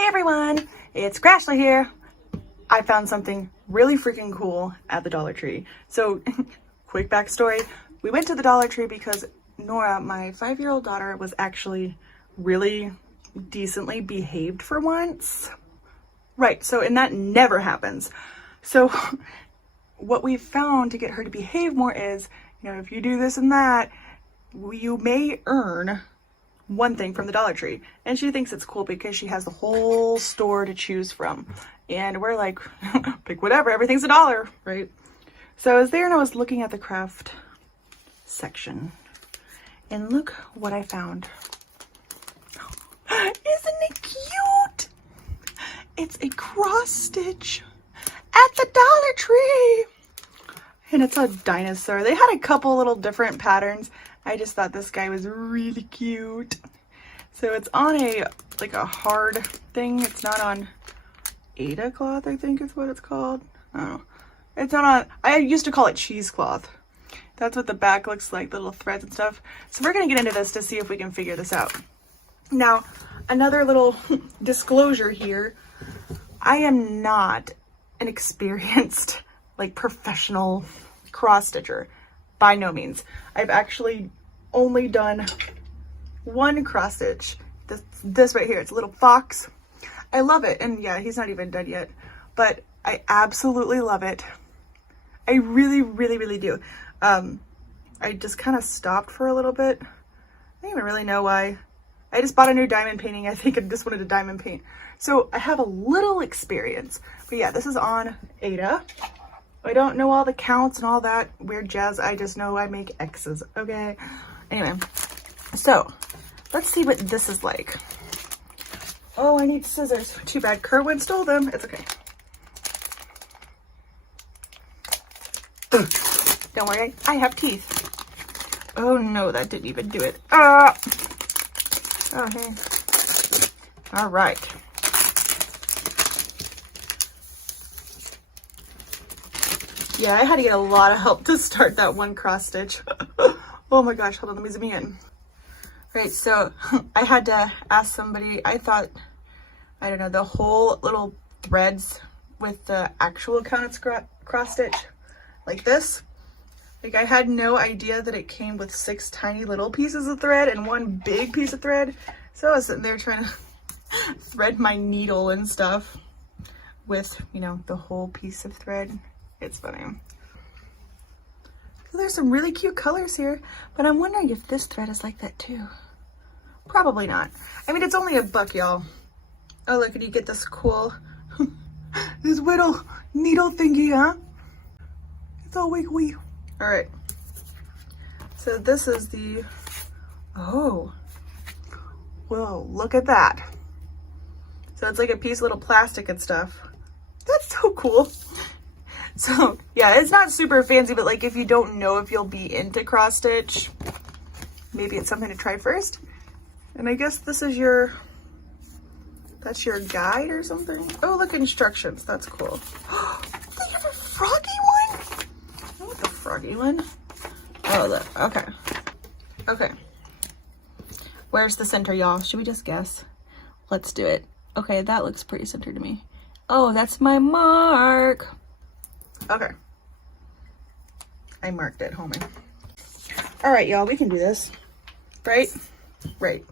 Hey everyone, it's Crashly here. I found something really freaking cool at the Dollar Tree. So, quick backstory. We went to the Dollar Tree because Nora, my 5-year-old daughter, was actually really decently behaved for once. Right, so, and that never happens. So, what we found to get her to behave more is, if you do this and that, you may earn one thing from the Dollar Tree. And she thinks it's cool because she has the whole store to choose from. And we're like, pick whatever, everything's $1, right? So I was there and I was looking at the craft section. And look what I found. Isn't it cute? It's a cross stitch at the Dollar Tree. And it's a dinosaur. They had a couple little different patterns. I just thought this guy was really cute. So it's on a hard thing. It's not on Ada cloth, I think is what it's called. I don't know. It's not on, I used to call it cheesecloth. That's what the back looks like, the little threads and stuff. So we're gonna get into this to see if we can figure this out. Now, another little disclosure here. I am not an experienced, professional cross stitcher. By no means. I've actually only done one cross stitch. This right here, it's a little fox. I love it. And yeah, he's not even done yet, but I absolutely love it. I really, really, really do. I just kind of stopped for a little bit. I don't even really know why. I just bought a new diamond painting. I think I just wanted to diamond paint. So I have a little experience, but yeah, this is on Ada. I don't know all the counts and all that weird jazz. I just know I make X's, okay? Anyway, so let's see what this is like. Oh, I need scissors. Too bad Kerwin stole them. It's okay. Don't worry, I have teeth. Oh no, that didn't even do it. Okay. All right. Yeah, I had to get a lot of help to start that one cross stitch. Oh my gosh, hold on, let me zoom in. Right, so I had to ask somebody. I thought, I don't know, the whole little threads with the actual counted cross stitch, like this. I had no idea that it came with 6 tiny little pieces of thread and 1 big piece of thread. So I was sitting there trying to thread my needle and stuff with, the whole piece of thread. It's funny. So there's some really cute colors here, but I'm wondering if this thread is like that too. Probably not. I mean, it's only $1, y'all. Oh, look, and you get this cool, this little needle thingy, huh? It's all wiggly. All right. So this is the, oh, whoa, look at that. So it's like a piece of little plastic and stuff. That's so cool. So yeah, it's not super fancy, but if you don't know if you'll be into cross stitch, maybe it's something to try first. And I guess this is that's your guide or something. Oh, look, instructions. That's cool. They have a froggy one? I want the froggy one. Oh, look. Okay. Okay. Where's the center, y'all? Should we just guess? Let's do it. Okay, that looks pretty centered to me. Oh, that's my mark. Okay. I marked it, homie. All right, y'all, we can do this. Right? Right.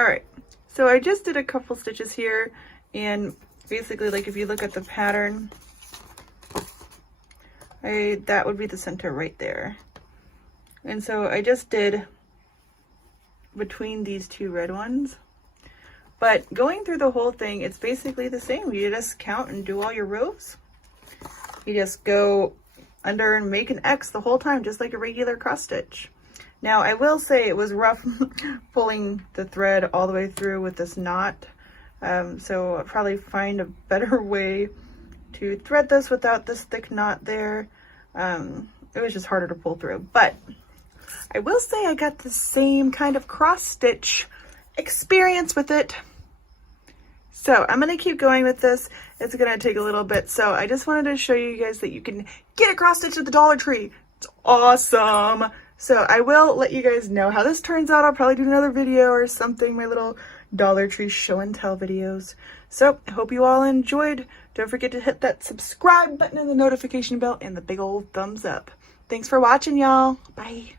All right, so I just did a couple stitches here, and basically, like if you look at the pattern, that would be the center right there. And so I just did between these two red ones. But going through the whole thing, it's basically the same. You just count and do all your rows. You just go under and make an X the whole time, just like a regular cross stitch. Now, I will say it was rough pulling the thread all the way through with this knot. So I'll probably find a better way to thread this without this thick knot there. It was just harder to pull through. But I will say I got the same kind of cross stitch experience with it. So I'm going to keep going with this. It's going to take a little bit. So I just wanted to show you guys that you can get a cross stitch at the Dollar Tree. It's awesome. So I will let you guys know how this turns out. I'll probably do another video or something, my little Dollar Tree show and tell videos. So I hope you all enjoyed. Don't forget to hit that subscribe button and the notification bell and the big old thumbs up. Thanks for watching, y'all. Bye.